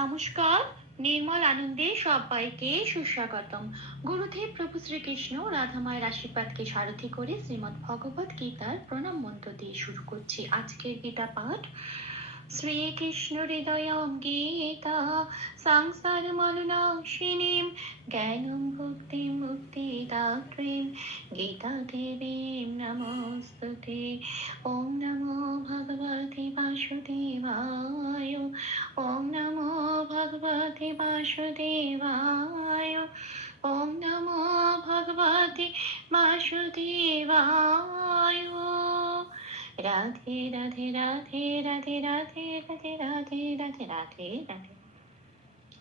নমস্কার, নির্মল আনন্দে সবাইকে সুস্বাগতম। গুরুদেব প্রভু শ্রীকৃষ্ণ রাধামায়ের আশীর্বাদকে সারথি করে শ্রীমৎ ভগবত গীতার প্রণাম মন্ত্র দিয়ে শুরু করছি। আজকের গীতা পাঠ, শ্রীকৃষ্ণ হৃদয় গীতা, সংসার মলনাশিনীম জ্ঞানম ভক্তি মুক্তি দাত্রীম গীতা দেবীম নমস্তুতে ওম নমো ভগবতে বাসুদেবায় ওম নমো ভগবতে বাসুদেবায় ওম নমো ভগবতে বাসুদেবায় রাধে রাধে রাধে রাধে রাধে রাধে রাধে রাধে রাধে রাধে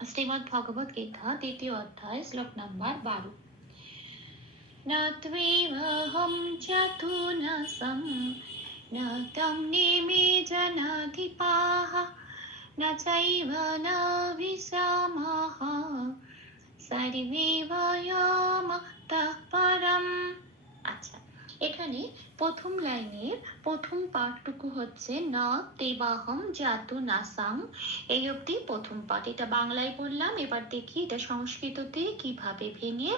শ্রীমৎ ভগবত গীতা দ্বিতীয় অধ্যায় শ্লোক নাম্বার বারো त्वेवहं चतुनसं न तं नेमे जनाधिपाः न चैव न विशामः सर्वे वयमतः परम् আচ্ছা এখানে প্রথম লাইনের প্রথম পাঠটুকু হচ্ছে ন তেবাহম জাতু নাসাং এই অবধি প্রথম পাঠ এটা বাংলায় বললাম এবার দেখি এটা সংস্কৃততে কিভাবে ভেঙে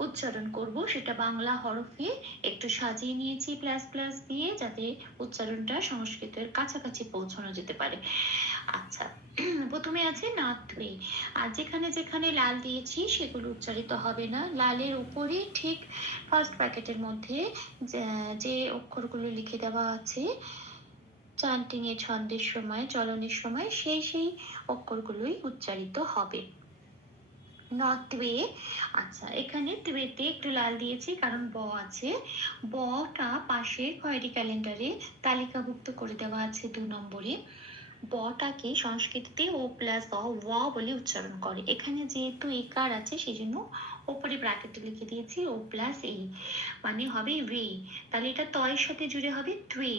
উচ্চারণ করব। সেটা বাংলা হরফে একটু সাজিয়ে নিয়েছি প্লাস প্লাস দিয়ে, যাতে উচ্চারণটা সংস্কৃতের কাছাকাছি পৌঁছানো যেতে পারে। আচ্ছা প্রথমে আছে নাতবে আর যেখানে যেখানে লাল দিয়েছি, সেগুলো উচ্চারিত হবে না। লালের উপরে ঠিক ফার্স্ট প্যাকেটের মধ্যে, যে- অক্ষরগুলো লিখে দেওয়া আছে চান্টিং এর ছন্দের সময়, চলনের সময়, সেই সেই অক্ষরগুলোই উচ্চারিত হবে। নতবে আচ্ছা এখানে একটু লাল দিয়েছি, কারণ ব আছে। বটা পাশে খয়েরি ক্যালেন্ডারে তালিকাভুক্ত করে দেওয়া আছে দু নম্বরে। বটাকে সংস্কৃতিতে ও প্লাস অ ওয়া বলে উচ্চারণ করে। এখানে যেহেতু একার আছে সেই জন্য ওপরে ব্র্যাকেটে লিখে দিয়েছি, ও প্লাস এ। মানে হবে ওয়ে তাহলে এটা তয়ের সাথে জুড়ে হবে ত্বে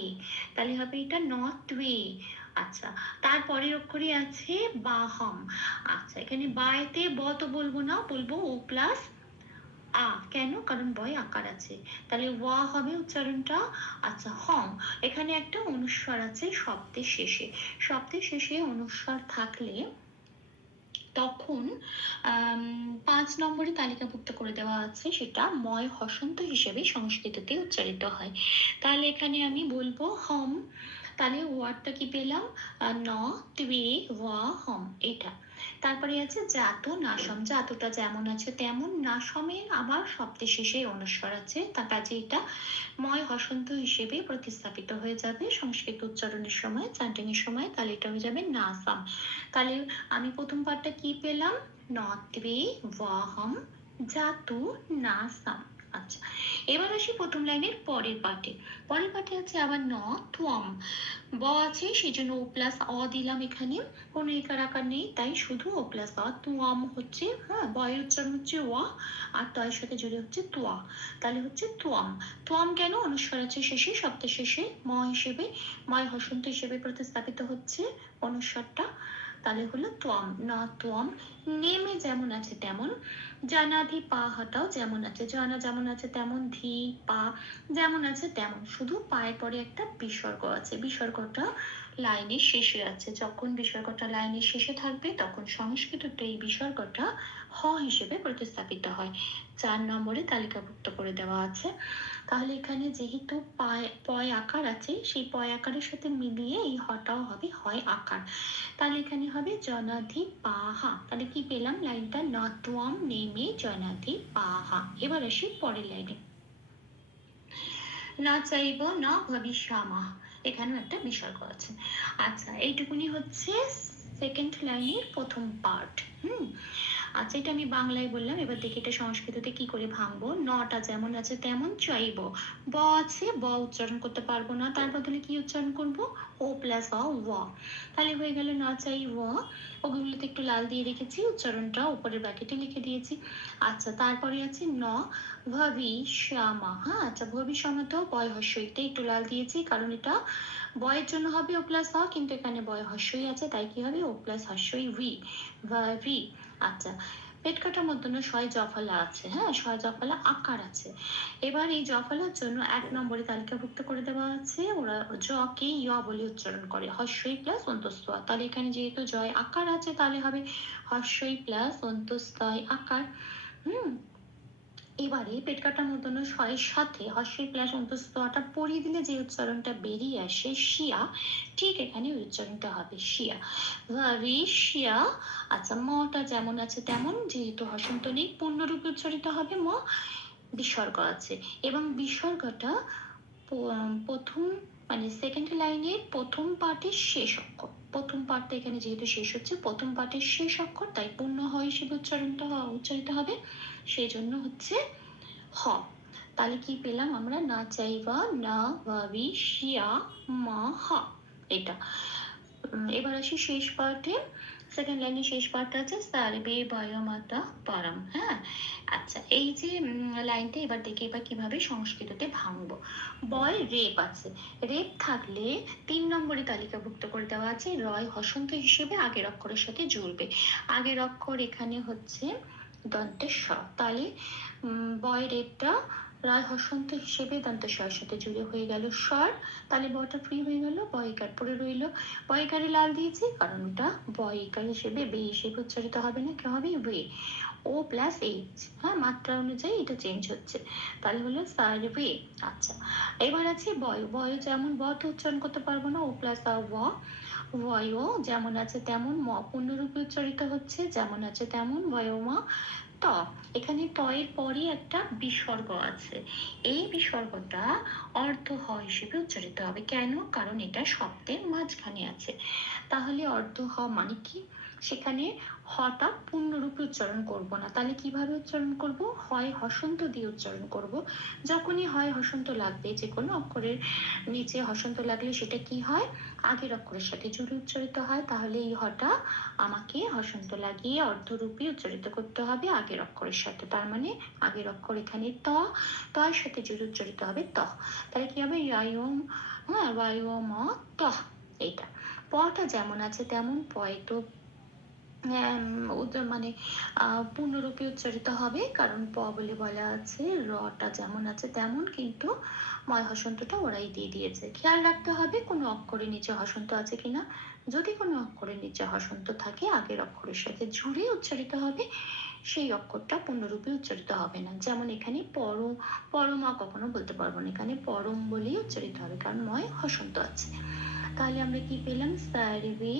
তাহলে হবে এটা ন ত্বে আচ্ছা তারপরের অক্ষরে আছে বাহম। আচ্ছা এখানে বায়তে ব তো বলব না, বলব ও প্লাস আ। কেন? কারণ বয় আকার আছে। তাহলে ওয়া হবে উচ্চারণটা আচ্ছা হম। এখানে একটা অনুস্বার আছে শব্দের শেষে। শব্দের শেষে অনুস্বার থাকলে তখন পাঁচ নম্বরে তালিকাভুক্ত করে দেওয়া আছে সেটা ময় হসন্ত হিসেবে সংস্কৃততে উচ্চারিত হয়। তাহলে এখানে আমি বলব হম তাহলে ওয়ার্ডটা কি পেলাম? ন ত্বে ওয়া হম, এটা। তারপরে আছে জাত, নাসম। জাতটা যেমন আছে তেমন। নাসমের আবার শব্দের শেষে অনুস্বার আছে। তার কাজে এটা ময় হসন্ত হিসেবে প্রতিস্থাপিত হয়ে যাবে। সংস্কৃত উচ্চারণের সময় চান্টিং এর সময়, তাহলে এটা হয়ে যাবে নাসাম। তাহলে আমি প্রথম পার্টটা কি পেলাম? নত্বে ওয়াহম জাতু, নাসাম। আচ্ছা এবার আসি প্রথম লাইনের পরের পাটে পরের পাটে আছে আবার ন তুয়াম ব আছে সেই জন্য ও প্লাস অ দিলাম এখানে। কোনো একার আকার নেই, তাই শুধু ও প্লাস অ। তুয়াম হচ্ছে হ্যাঁ বয়ের উচ্চারণ হচ্ছে ওয়া আর তয়ের সাথে জুড়ে হচ্ছে তুয়া তাহলে হচ্ছে তুয়াম তুয়াম কেন অনুস্বার আছে শেষে শব্দের শেষে, ম হিসেবে, ময় হসন্ত হিসেবে প্রতিস্থাপিত হচ্ছে অনুস্বারটা। তাহলে হলো ত্বম। না ত্বম, নেমে যেমন আছে তেমন, জানাধি পা হাতাও যেমন আছে, জানা যেমন আছে তেমন, ধি পা যেমন আছে তেমন। শুধু পায়ের পরে একটা বিসর্গ আছে। বিসর্গটা লাইনের শেষে আছে। যখন বিসর্গটা লাইনের শেষে থাকবে, তখন সংস্কৃততে এই বিসর্গটা হ হিসেবে প্রতিস্থাপিত হয়। চার নম্বরে তালিকাভুক্ত করে দেওয়া আছে। তাহলে এখানে যেহেতু পায়, পয় আকার আছে, সেই পয় আকারের সাথে মিলিয়ে এই হটাও হবে হয় আকার। তাহলে এখানে হবে জনাধি পাহা তাহলে কি পেলাম লাইনটা? নতুয়াম নেমে জনাধি পাহা এবার আসি পরের লাইনে। না চাইব, না ভবিষ্যামা। এখানেও একটা বিসর্গ আছে। আচ্ছা এইটুকুনি হচ্ছে সেকেন্ড লাইনের প্রথম পার্ট আচ্ছা এটা আমি বাংলায় বললাম, এবার দেখি এটা সংস্কৃততে কি করে ভাঙবো। নটা যেমন আছে তেমন চাইব। ব আছে, ব উচ্চারণ করতে পারব না তার বদলে কি উচ্চারণ করব? ও প্লাস অ ওয়া তাহলে হয়ে গেল না চাই ওয়া ওগুলোতে একটু লাল দিয়ে রেখেছি, উচ্চারণটা উপরের ব্র্যাকেটে লিখে দিয়েছি। আচ্ছা তারপরে আছে ন, ভবিষ্যামা। হ্যাঁ আচ্ছা ভবিষ্যমাতেও বয় হস্যইতে একটু লাল দিয়েছি, কারণ এটা বয়ের জন্য হবে ও প্লাস অ, কিন্তু এখানে বয় হস্যই আছে, তাই কি হবে? ও প্লাস হস্যই ভি ভি আচ্ছা পেট কাটা জন্য ছয় জফলা আছে হ্যাঁ? ছয় জফলা আকার আছে। এবার এই জফলার জন্য এক নম্বরে তালিকাভুক্ত করে দেওয়া আছে, ওরা জ, কে ইয় বলে উচ্চারণ করে, হর্ষই প্লাস অন্তস্তয় তাহলে এখানে যেহেতু জয় আকার আছে, তাহলে হবে হর্ষই প্লাস অন্তস্তয় আকার। হুম? এবারে পেট কাটা মূর্ধন্য ছয়ের সাথে হর্ষের প্লাস অন্তস্তটা পড়িয়ে দিলে যে উচ্চারণটা বেরিয়ে আসে, শিয়া, ঠিক এখানে উচ্চারণটা হবে শিয়া। শিয়া আচ্ছা মটা যেমন আছে তেমন, যেহেতু হসন্ত নেই, পূর্ণরূপে উচ্চারিত হবে ম, বিসর্গ আছে। এবং বিসর্গটা প্রথম মানে সেকেন্ড লাইনের প্রথম পার্টের শেষ অক্ষর। প্রথম পার্টটা এখানে যেহেতু শেষ হচ্ছে, প্রথম পার্টের শেষ অক্ষর তাই পূর্ণ হয় হিসেবে উচ্চারণটা উচ্চারিত হবে। সেই জন্য হচ্ছে হ। তাহলে কি পেলাম আমরা? না চাইবা না ভাবি শিয়া মা, হা। এটা। এবার আসি শেষ পার্টে সেকেন্ড লাইনের শেষ পার্টটা আছে সার্বে বায়োমাতা, পারাম হ্যাঁ? আচ্ছা এই যে লাইনটা এবার দেখে এবার কীভাবে সংস্কৃততে ভাঙবো। বয় রেপ আছে। রেপ থাকলে তিন নম্বরে তালিকাভুক্ত করে দেওয়া আছে, রয় হসন্ত হিসেবে আগের অক্ষরের সাথে জুড়বে। আগের অক্ষর এখানে হচ্ছে দন্তের স তাহলে বয় রেপটা রায় হসন্ত হিসেবে দন্তস্বরের সাথে জুড়ে হয়ে গেল স্বর। তাহলে বটা ফ্রি হয়ে গেল, বয়িকার পরে রইল। বয়িকারে লাল দিয়েছি কারণ ওটা বয়িকার হিসেবে বে হিসেবে উচ্চারিত হবে না, কি হবে? ওয়ে ও প্লাস এইচ হ্যাঁ মাত্রা অনুযায়ী এটা চেঞ্জ হচ্ছে। তাহলে হলো সার্ভে আচ্ছা এবার আছে বয় বয় যেমন ব তো উচ্চারণ করতে পারব না, ও প্লাস আর ব। বয় যেমন আছে তেমন ম, পূর্ণরূপে উচ্চারিত হচ্ছে, যেমন আছে তেমন বয়মা ত, এখানে ত এর পরে একটা বিসর্গ আছে। এই বিসর্গটা অর্ধ হ হিসেবে উচ্চারিত হবে। কেন? কারণ এটা শব্দের মাঝখানে আছে। তাহলে অর্ধ হ মানে কি? সেখানে হটা পূর্ণরূপে উচ্চারণ করব না। তাহলে কীভাবে উচ্চারণ করব? হয় হসন্ত দিয়ে উচ্চারণ করব। যখনই হয় হসন্ত লাগবে, যে কোনো অক্ষরের নিচে হসন্ত লাগলে সেটা কি হয়? আগের অক্ষরের সাথে জুড়ে উচ্চারিত হয়। তাহলে এই হটা আমাকে হসন্ত লাগিয়ে অর্ধরূপে উচ্চারিত করতে হবে আগের অক্ষরের সাথে। তার মানে আগের অক্ষর এখানে ত, তয়ের সাথে জুড়ে উচ্চারিত হবে ত। তাহলে কি হবে? ইয়ায়ম হ্যাঁ বায়ম ত এইটা। পটা যেমন আছে তেমন পয় তো মানে পূর্ণরূপে উচ্চারিত হবে, কারণ প বলে বলা আছে রটা যেমন আছে তেমন, কিন্তু ময় হসন্তটা ওরাই দিয়ে দিয়েছে। খেয়াল রাখতে হবে কোনো অক্ষরের নিচে হসন্ত আছে কিনা। যদি কোনো অক্ষরের নিচে হসন্ত থাকে, আগের অক্ষরের সাথে জুড়ে উচ্চারিত হবে, সেই অক্ষরটা পূর্ণরূপে উচ্চারিত হবে না। যেমন এখানে পরম পরমা কখনো বলতে পারব না। এখানে পরম বলেই উচ্চারিত হবে, কারণ ময় হসন্ত আছে। তাহলে আমরা কি পেলাম? সার্ভে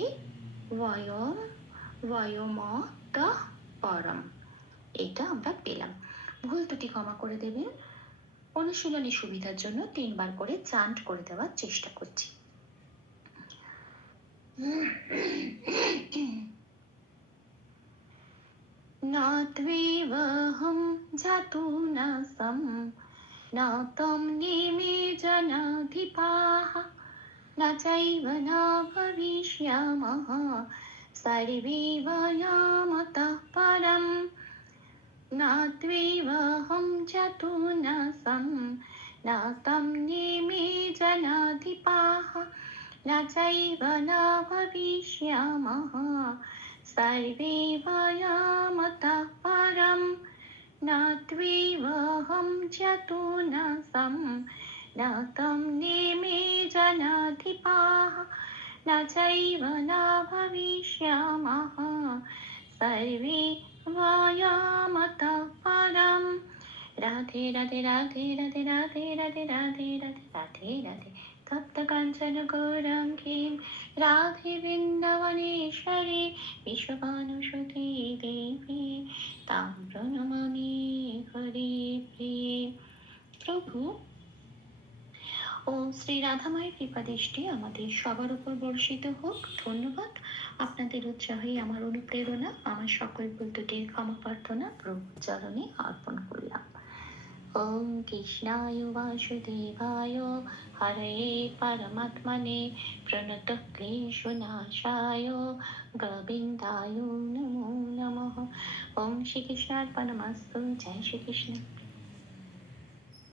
বয়ম বয়মত পরম এটা আমরা পেলাম ভুল ত্রুটি ক্ষমা করে দেবেন অনুশীলনী সুবিধার জন্য তিনবার করে চান্ট করে দেওয়ার চেষ্টা করছি न त्वेवहं जातु न सं न तं नेमे जनाधिपाः न चैव न भविष्यामः सर्वे वयामतः परम् न त्वेवहं न सं न तं नेमे जनाधिपाः न चैव न भविष्यामः सर्वे वयामतः परम् न त्वेवहं जतु न सं न तं नेमे जनाधिपाः न चैव न भविष्यामः सर्वे वयामतः परम् राधे राधे राधे राधे राधे राधे राधे राधे राधे राधे तप्त काञ्चन गौराङ्गीं राधे वृन्दवनेश्वरी विश्वभानुसुते রাধামায়ের কৃপা দৃষ্টি আমাদের সবার উপর বর্ষিত হোক। ধন্যবাদ। আপনাদের উৎসাহই আমার অনুপ্রেরণা। আমার সকল ত্রুটির ক্ষমা প্রার্থনা প্রভু চরণে অর্পণ করলাম। ওম কৃষ্ণায় বাসুদেবায়, হরে পরমাত্মনে প্রণত ক্লেশনাশায় গোবিন্দায় নমো নমঃ। ওম শ্রীকৃষ্ণার্পণমস্তু। জয় শ্রীকৃষ্ণ।